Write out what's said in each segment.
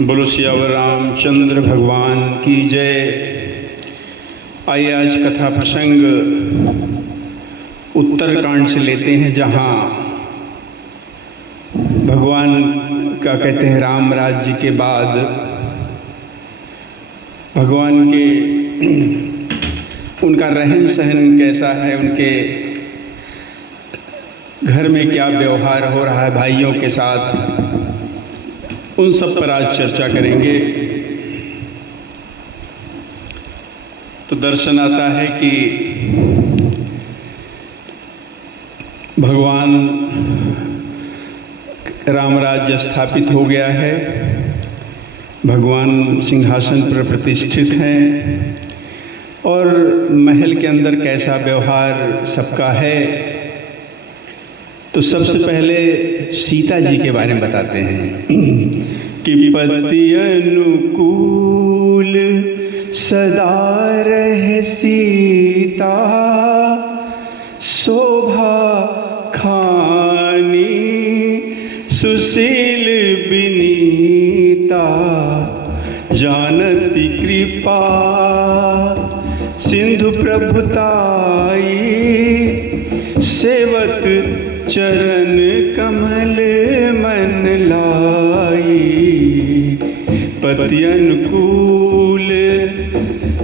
बोलो सियावर रामचंद्र भगवान की जय। आइए आज कथा प्रसंग उत्तरकांड से लेते हैं, जहाँ भगवान का कहते हैं राम राज्य के बाद भगवान के उनका रहन सहन कैसा है, उनके घर में क्या व्यवहार हो रहा है भाइयों के साथ, उन सब पर आज चर्चा करेंगे। तो दर्शन आता है कि भगवान राम राज्य स्थापित हो गया है, भगवान सिंहासन पर प्रतिष्ठित हैं और महल के अंदर कैसा व्यवहार सबका है। तो सबसे पहले सीता जी के बारे में बताते हैं कि पति अनुकूल सदा रहे सीता, शोभा खानी सुशील विनीता, जानती कृपा सिंधु प्रभुताई, सेवत चरण कमल मन लाई। पति अनुकूल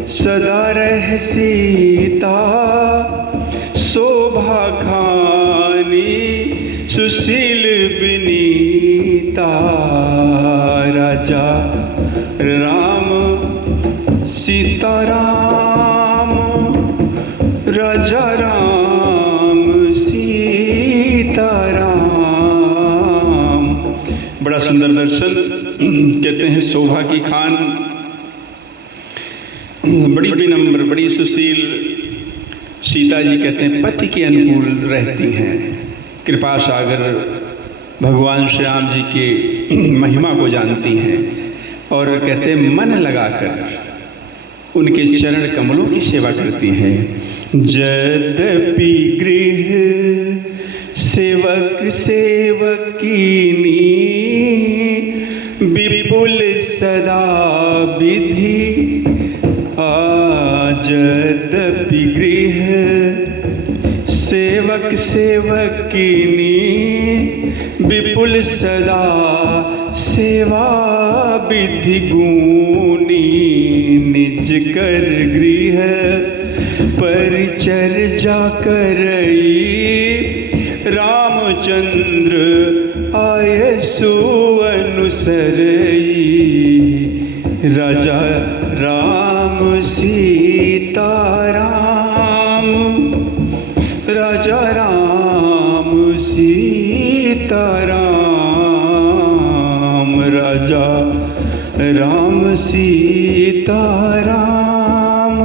सदा रह सीता, शोभा खानी सुशील विनीता, राजा राम सीता राम, राजा राम सीता राम। बड़ा सुंदर दर्शन। कहते हैं शोभा की खान, बड़ी विनम्र, बड़ी सुशील सीता जी कहते हैं पति के अनुकूल रहती हैं। कृपा सागर भगवान श्री राम जी की महिमा को जानती हैं और कहते हैं मन लगाकर उनके चरण कमलों की सेवा करती हैं। यद्यपि गृह सेवक सेवकीनी, विपुल सदा विधि। यद्यपि गृह सेवक सेवकीनी, विपुल सदा सेवा विधि गुणी, निज कर गृह परिचर्या करई, रामचंद्र आए सुअनुसरई। राजा राम सीता राम, राजा राम सीता राम, राजा राम सीता राम।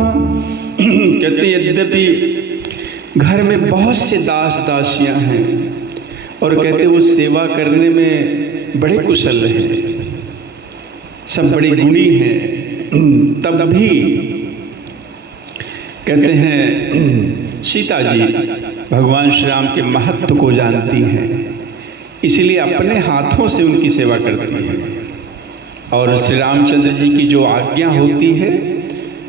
कहते यद्यपि घर में बहुत से दास दासियां हैं और कहते वो सेवा करने में बड़े कुशल हैं, सब बड़ी गुणी हैं, तब भी कहते हैं सीता जी भगवान श्री राम के महत्व को जानती हैं, इसलिए अपने हाथों से उनकी सेवा करती हैं और श्री रामचंद्र जी की जो आज्ञा होती है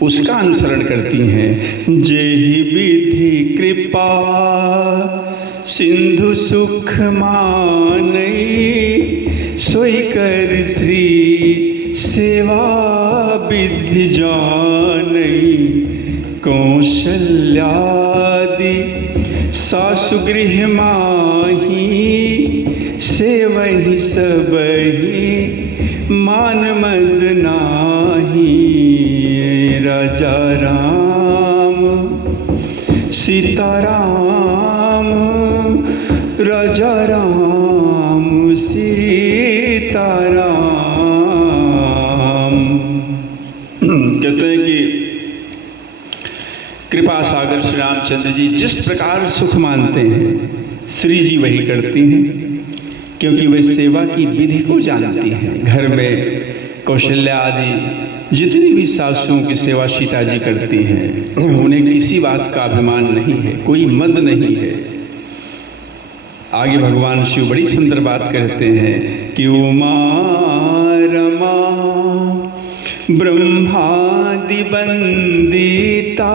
उसका अनुसरण करती हैं। जेहि विधि कृपा सिंधु सुख मानई, सोई कर श्री सेवा विधि जानई। कौशल्यादि सासु गृह माही, सेवहि सबहि मान मद नाही। राजा राम सीता राम, राजा राम सीता राम। कहते हैं कि कृपा सागर श्री रामचंद्र जी जिस प्रकार सुख मानते हैं श्री जी वही करती हैं, क्योंकि वे सेवा की विधि को जानती हैं। घर में कौशल्या आदि जितनी भी सासुओं की सेवा सीता जी करती हैं, उन्हें किसी बात का अभिमान नहीं है, कोई मद नहीं है। आगे भगवान शिव बड़ी सुंदर बात कहते हैं कि उमा रमा ब्रह्मादि वंदिता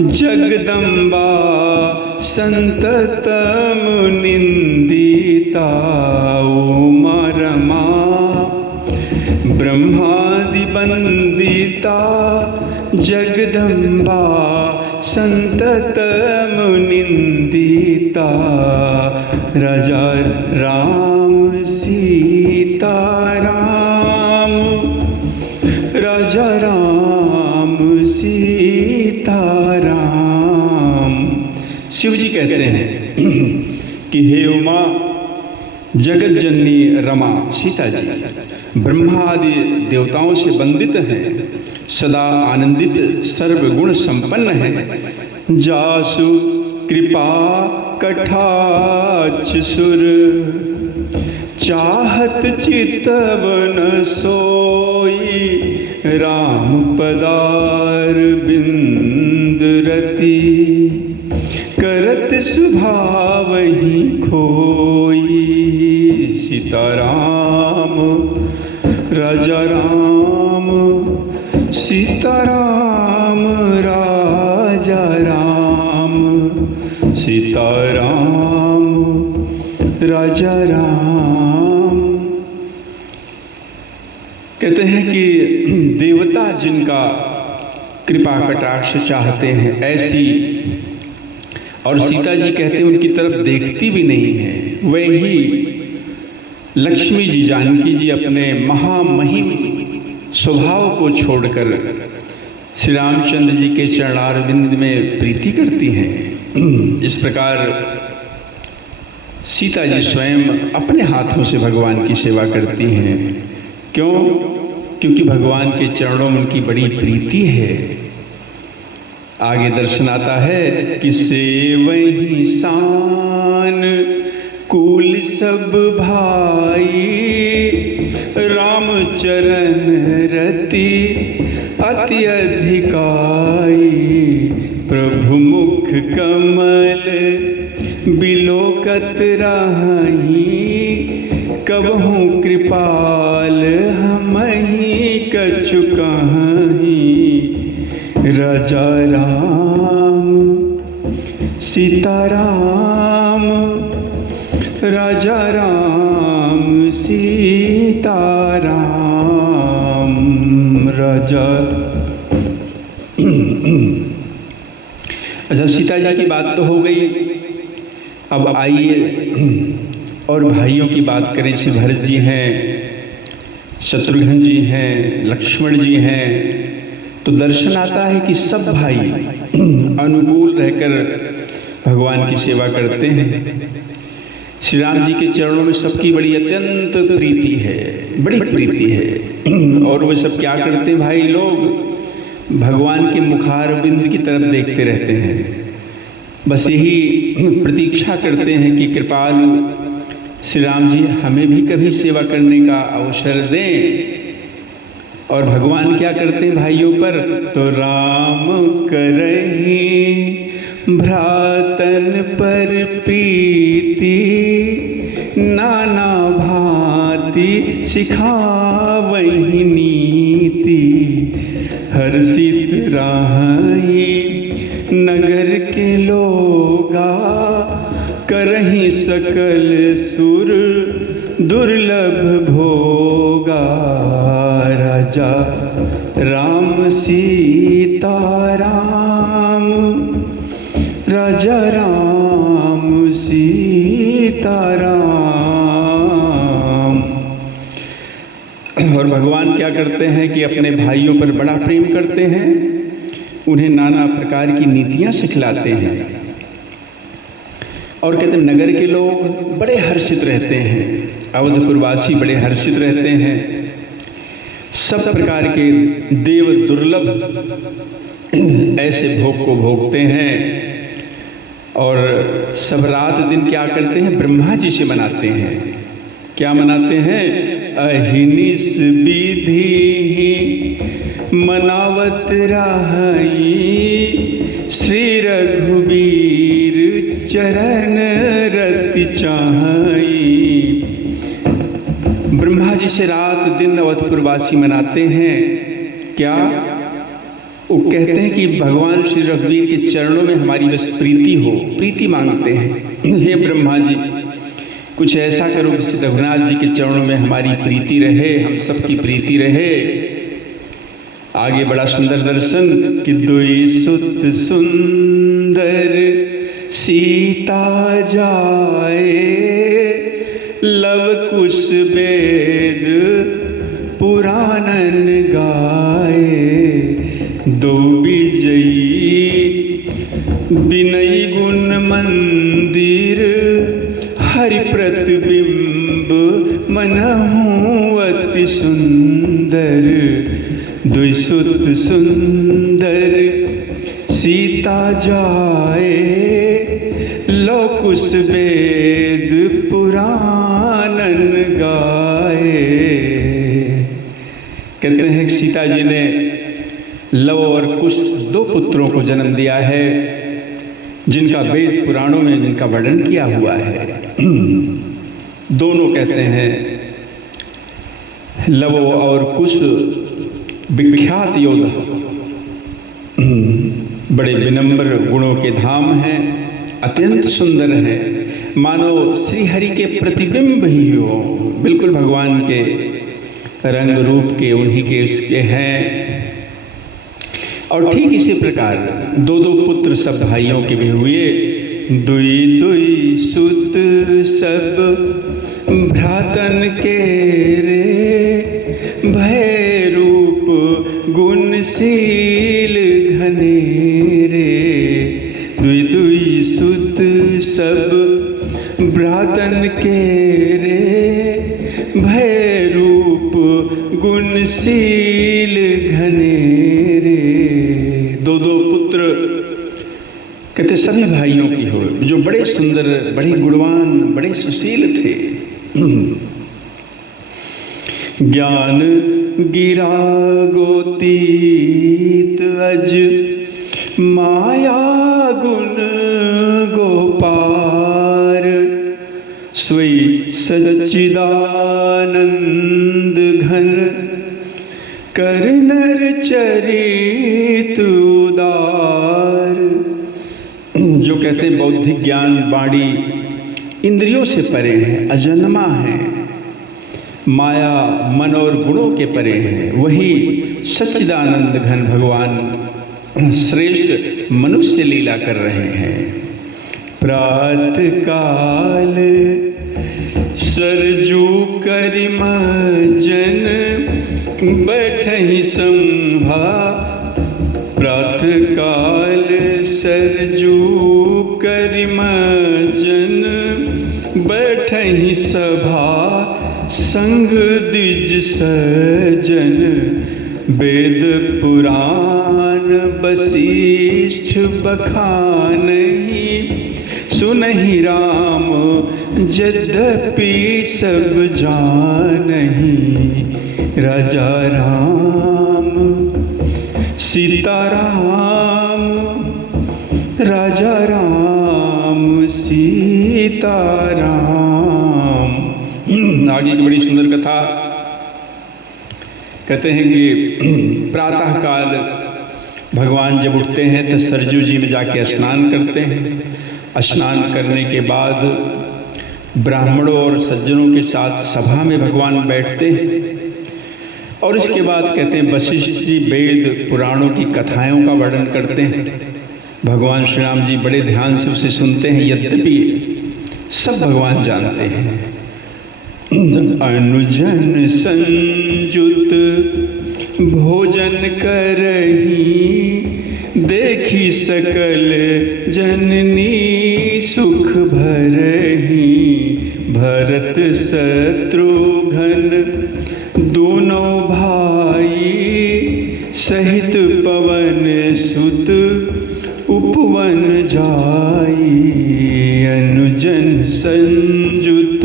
जगदम्बा संततम निंदिता। उमा रमा ब्रह्मादि वंदिता जगदम्बा संततम निंदिता। राजा राम सीता राम, राजा राम सीता राम। शिव जी कहते हैं कि हे उमा जगत जननी रमा सीता जी ब्रह्मा आदि देवताओं से वंदित हैं, सदा आनंदित सर्वगुण संपन्न हैं। जासु कृपा कटाक्ष सुर चाहत चितवन सोई। राम पदार बिंद रति करत सुभावहि खोई। सीताराम राजा राम सीताराम राजा राम सीताराम राजा राम। कहते हैं कि देवता जिनका कृपा कटाक्ष चाहते हैं ऐसी, और सीता जी कहते हैं उनकी तरफ देखती भी नहीं है, वही लक्ष्मी जी जानकी जी अपने महामहिम स्वभाव को छोड़कर श्री रामचंद्र जी के चरणारविंद में प्रीति करती हैं। इस प्रकार सीता जी स्वयं अपने हाथों से भगवान की सेवा करती हैं। क्यों? क्योंकि भगवान के चरणों में उनकी बड़ी प्रीति है। आगे दर्शन आता है कि सेवहि सान कुल सब भाई। राम चरण रति अति अधिकाई। प्रभु मुख कमल बिलोकत राही। कबहु कृपाल हमहि कछु कहीं। राजा राम सीताराम राजा राम सीताराम राजा। अच्छा, सीता जी की बात तो हो गई। अब आइए और भाइयों की बात करें। श्री भरत जी हैं, शत्रुघ्न जी हैं, लक्ष्मण जी हैं। तो दर्शन आता है कि सब भाई अनुकूल रहकर भगवान की सेवा करते हैं। श्री राम जी के चरणों में सबकी बड़ी अत्यंत प्रीति है, बड़ी प्रीति है। और वे सब क्या करते हैं भाई लोग? भगवान के मुखारविंद की तरफ देखते रहते हैं। बस यही प्रतीक्षा करते हैं कि कृपालु श्री राम जी हमें भी कभी सेवा करने का अवसर दें। और भगवान क्या करते हैं भाइयों पर? तो राम करहि भ्रातन पर प्रीति। नाना भांति सिखावहि नीति। हर्षित राहि नगर के लोगा। करहि सकल सुर दुर्लभ भोगा। राजा राम सीता राम राजा राम सीता राम। और भगवान क्या करते हैं कि अपने भाइयों पर बड़ा प्रेम करते हैं, उन्हें नाना प्रकार की नीतियां सिखलाते हैं। और कहते हैं नगर के लोग बड़े हर्षित रहते हैं, अवधपुरवासी बड़े हर्षित रहते हैं। सब प्रकार के देव दुर्लभ ऐसे भोग को भोगते हैं। और सब रात दिन क्या करते हैं? ब्रह्मा जी से मनाते हैं। क्या मनाते हैं? अहिनिस विधि मनावत राही। श्री रघुबीर चरण रति चाहई। ब्रह्मा जी से रात दिन अवधपुरवासी मनाते हैं। क्या वो कहते हैं कि भगवान श्री रघुवीर के चरणों में हमारी बस प्रीति हो, प्रीति मांगते हैं। हे ब्रह्मा जी, कुछ ऐसा करो कि रघुनाथ जी के चरणों में हमारी प्रीति रहे, हम सबकी प्रीति रहे। आगे बड़ा सुंदर दर्शन कि दुई सुत सुंदर सीता जाए, लव कुश वेद पुराणन गाए। दो विजयी विनयी गुण मंदिर, हरि प्रतिबिंब मनहु अति सुंदर। दुई सुत सुंदर सीता जाए, लव कुश वेद पुराणन गाए। कहते हैं कि सीता जी ने लव और कुश दो पुत्रों को जन्म दिया है, जिनका वेद पुराणों में जिनका वर्णन किया हुआ है। दोनों कहते हैं लव और कुश विख्यात योद्धा, बड़े विनम्र गुणों के धाम हैं, अत्यंत सुंदर हैं, मानो श्री हरि के प्रतिबिंब ही हो, बिल्कुल भगवान के रंग रूप के उन्हीं के उसके हैं। और ठीक इसी प्रकार दो दो पुत्र सब भाइयों के भी हुए। दुई दुई सुत सब भ्रातन के रे, भय रूप गुणशील घनेरे। दुई दुई सुत सब भ्रातन के रे, भय रूप गुणशील घनेरे। दो दो पुत्र कहते सभी भाइयों की हो, जो बड़े सुंदर, बड़े गुणवान, बड़े सुशील थे। ज्ञान गिरा गोतीत अज, माया गुण गोपार। सोई सच्चिदानंद घन, कर नर चरित उदार। जो कहते हैं बौद्धिक ज्ञान वाणी इंद्रियों से परे है, अजन्मा है, माया मन और गुणों के परे है, वही सच्चिदानंद घन भगवान श्रेष्ठ मनुष्य लीला कर रहे हैं। प्रातः काल सरजू करिम जन, बैठहि संभा। प्रातः काल सरजू करिम जन, बैठहि सभा। संग द्विज सजन, वेद पुराण वशिष्ठ बखानहि। सुनहि राम यद्यपि सब जानहि। राजा राम सीता राम, राजा राम सीता राम। आगे की बड़ी सुंदर कथा कहते हैं कि प्रातः काल भगवान जब उठते हैं तो सरजू जी में जाके स्नान करते हैं। स्नान करने के बाद ब्राह्मणों और सज्जनों के साथ सभा में भगवान बैठते हैं। और इसके बाद कहते हैं वशिष्ठ जी वेद पुराणों की कथाओं का वर्णन करते हैं। भगवान श्री राम जी बड़े ध्यान से उसे सुनते हैं, यद्यपि सब भगवान जानते हैं। अनुजन संयुत भोजन करही, देखी सकल जननी सुख भरही। भरत शत्रुघ्न दोनों भाई, सहित पवन सुत उपवन जाई। अनुजन संयुत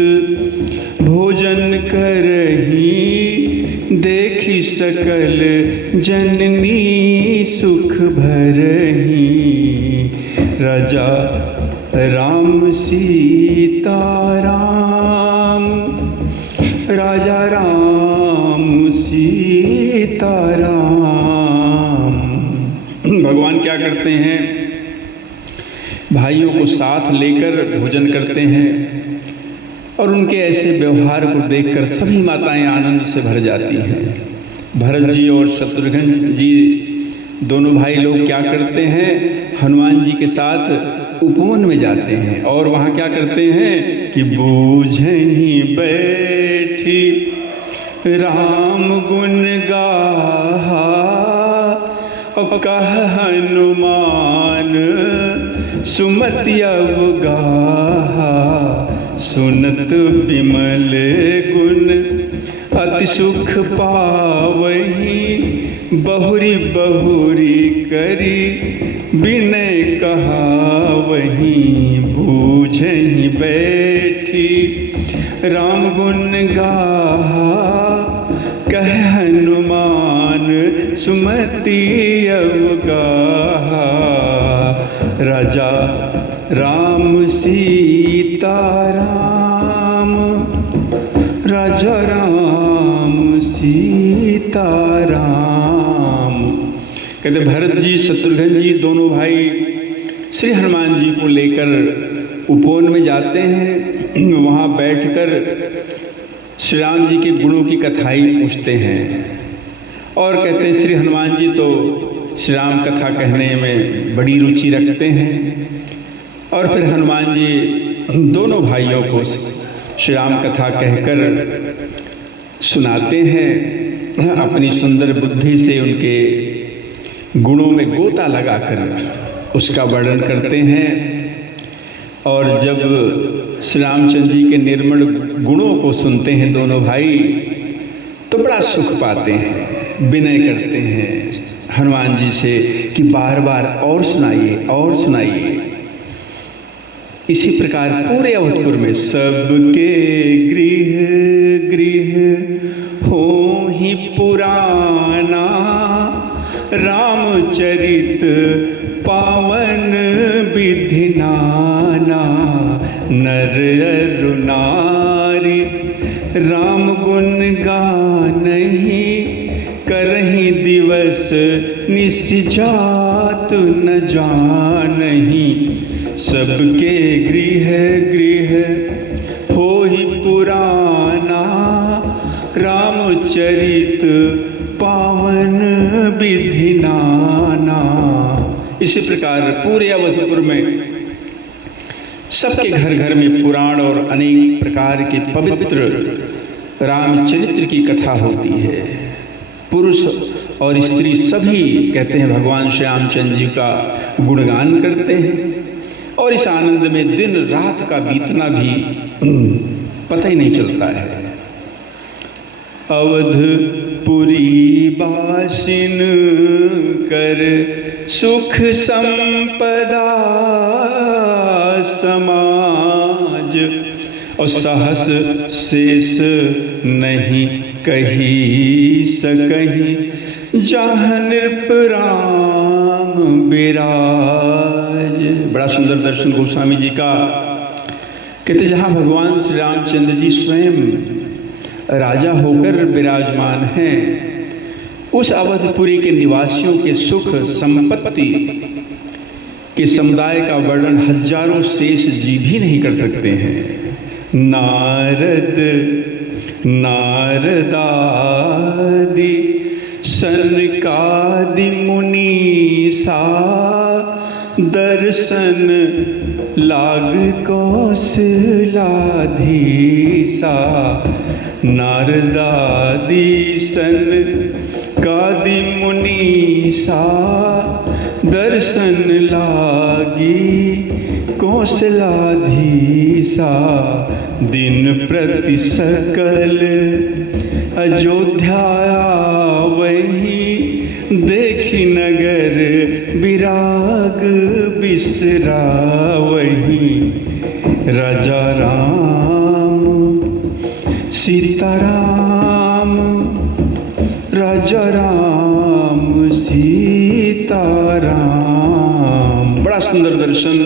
भोजन करही, देखी सकल जननी सुख भरही। राजा राम सीता राम, राजा राम करते हैं, भाइयों को साथ लेकर भोजन करते हैं और उनके ऐसे व्यवहार को देखकर सभी माताएं आनंद से भर जाती हैं। भरत जी और शत्रुघ्न जी दोनों भाई लोग क्या करते हैं, हनुमान जी के साथ उपवन में जाते हैं और वहाँ क्या करते हैं कि बूझहि बैठी राम गुण गाहा और कह हनुमान सुमति अवगाहा, सुनत विमल गुण अति सुख पावही, बहुरी बहुरी करी विनय कहावही, बूझहि बैठी राम गुण गाहा कह हनुमान सुमति अवगाहा। राजा राम सीता राम, राजा राम सीता राम। कहते भरत जी शत्रुघ्न जी दोनों भाई श्री हनुमान जी को लेकर उपवन में जाते हैं। वहाँ बैठकर श्री राम जी के गुणों की कथाई पूछते हैं और कहते हैं श्री हनुमान जी तो श्री राम कथा कहने में बड़ी रुचि रखते हैं। और फिर हनुमान जी दोनों भाइयों को श्री राम कथा कहकर सुनाते हैं, अपनी सुंदर बुद्धि से उनके गुणों में गोता लगाकर उसका वर्णन करते हैं। और जब श्री रामचंद्र जी के निर्मल गुणों को सुनते हैं दोनों भाई तो बड़ा सुख पाते हैं, विनय करते हैं हनुमान जी से कि बार बार और सुनाइए और सुनाइए। इसी प्रकार पूरे अवधपुर में सबके गृह गृह हो ही पुराना, रामचरित पावन विधि नाना, नर अरु नारी राम गुण गानहि, करहि दिवस निस जात न जानहि, सबके गृह गृह हो ही पुराना, रामचरित पावन विधि नाना। इसी प्रकार पूरे अवधपुर में सबके घर घर में पुराण और अनेक प्रकार के पवित्र रामचरित्र की कथा होती है। पुरुष और स्त्री सभी कहते हैं भगवान श्री रामचंद्र जी का गुणगान करते हैं और इस आनंद में दिन रात का बीतना भी पता ही नहीं चलता है। अवधपुरी बासिन कर सुख संपदा समाज, और सहस शेष नहीं कही सकही, जहाँ नृप राम विराज। बड़ा सुंदर दर्शन गोस्वामी जी का। कहते जहाँ भगवान श्री रामचंद्र जी स्वयं राजा होकर विराजमान हैं, उस अवधपुरी के निवासियों के सुख संपत्ति के समुदाय का वर्णन हजारों शेष जी भी नहीं कर सकते हैं। नारद नारदादि सनकादि मुनीसा, दर्शन लाग कौशलाधीसा, नारदादि सनकादि मुनीसा, दर्शन लागी कौशलाधीसा, दिन प्रति सकल अयोध्या वही, देखी नगर विराग बिसरा वही, राजा राम सीता राम, राजा राम सीता राम। बड़ा सुंदर दर्शन।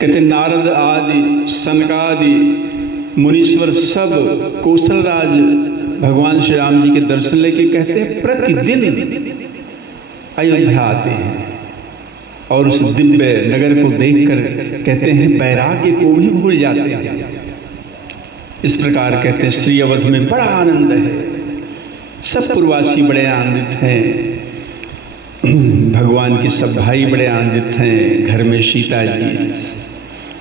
कहते नारद आदि सनकादि मुनीश्वर सब कौशलराज भगवान श्री राम जी के दर्शन लेके कहते हैं प्रतिदिन अयोध्या आते हैं और उस दिव्य नगर को देखकर कहते हैं वैराग्य को भी भूल जाते हैं। इस प्रकार कहते हैं श्री अवध में बड़ा आनंद है, सब पुरवासी बड़े आनंदित हैं, भगवान के सब भाई बड़े आनंदित हैं, घर में सीता जी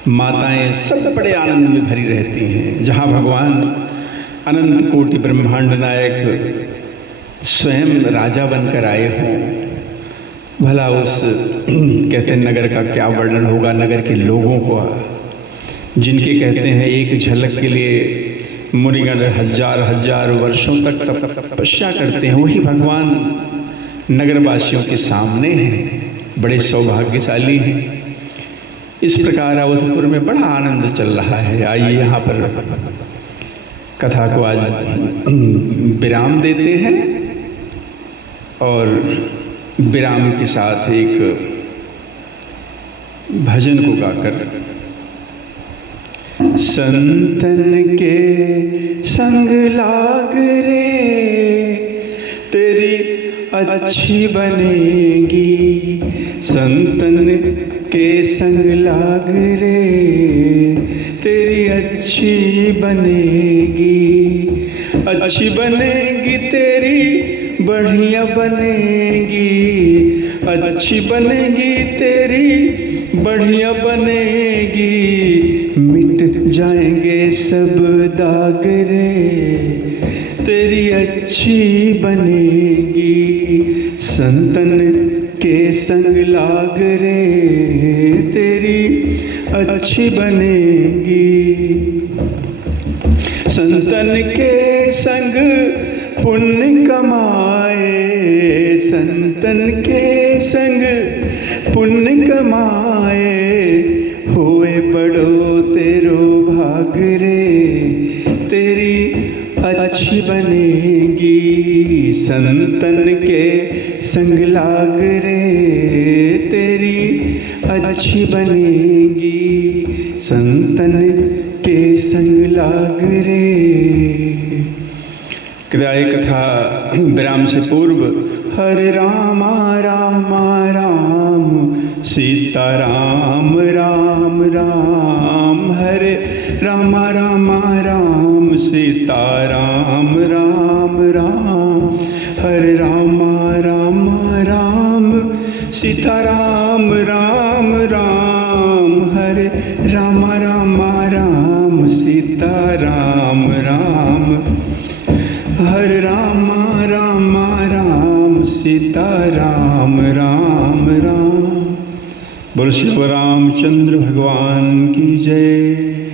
माताएं सब बड़े आनंद में भरी रहती हैं। जहाँ भगवान अनंत कोटि ब्रह्मांड नायक स्वयं राजा बनकर आए हों, भला उस कहते हैं नगर का क्या वर्णन होगा, नगर के लोगों को जिनके कहते हैं एक झलक के लिए मुनिगण हजार हजार वर्षों तक तपस्या करते हैं, वही भगवान नगरवासियों के सामने हैं, बड़े सौभाग्यशाली हैं। इस प्रकार अवधपुर में बड़ा आनंद चल रहा है। आइए यहाँ पर कथा को आज विराम देते हैं और विराम के साथ एक भजन को गाकर संतन के संग लाग रे तेरी अच्छी बनेगी, संतन के संग लाग रे तेरी अच्छी बनेगी, अच्छी बनेगी तेरी बढ़िया बनेगी, अच्छी बनेगी तेरी बढ़िया बनेगी, मिट जाएंगे सब दाग रे तेरी अच्छी बनेगी, संतन के संग लाग रे तेरी अच्छी बनेगी, संतन के संग पुण्य कमाए, संतन के संग पुण्य कमाए, होए बड़ो तेरो भाग रे तेरी अच्छी बनेगी, संतन के संग लाग रे तेरी अच्छी बनेगी, संतन के संग लाग रे। क्रियाय कथा विराम से पूर्व हरे रामा रामा राम सीता राम राम राम, हरे रामा रामा राम सीता राम राम राम, हरे रामा रामा राम सीता राम राम राम, हरे रामा रामा राम सीता राम राम, हरे रामा रामा राम सीता राम राम राम। बोलो श्री रामचंद्र भगवान की जय।